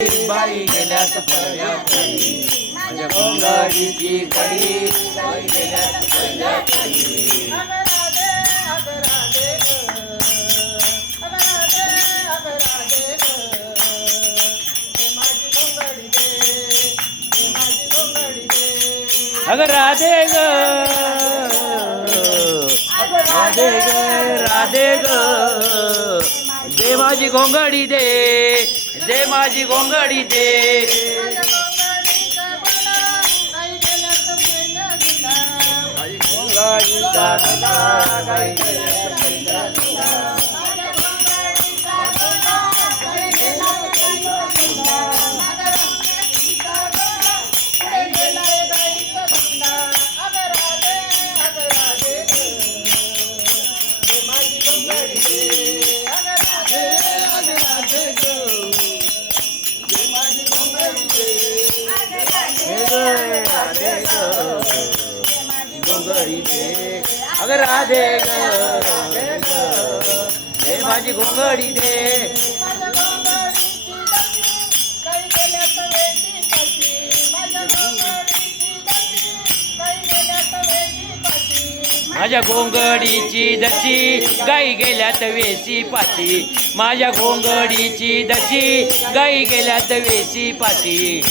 बाई गेल्यात परड्यातली माझ्या गोंगाडीची कडी बाई गेल्यात परड्यातली अग राधे ग राधे ग राधे ग दे माझी घोंगडी दे दे माझी घोंगडी दे अगर राधे ग दे माझी घोंगडी दे माझ्या घोंगडीची दशी गाई गेल्यात वेशी पाशी माझ्या घोंगडीची दशी गाई गेल्यात वेशी पाशी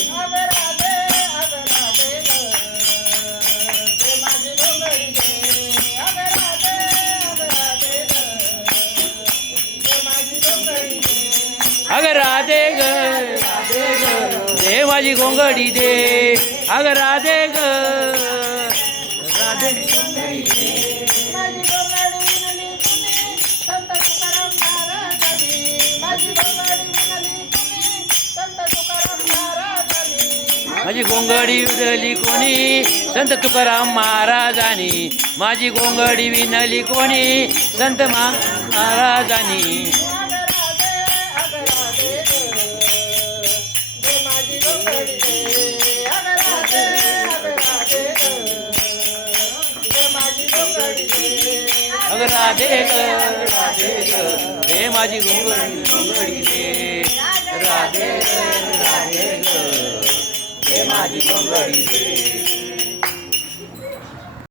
अगर राधे ग दे माझी घोंगडी दे अगर राधे ग राधे माझी घोंगडी विणली कोणी संत तुकाराम महाराजांनी माझी घोंगडी विणली कोणी संत महाराजांनी अगर राधे ग दे माझी घोंगडी दे राधे ग दे माझी घोंगडी दे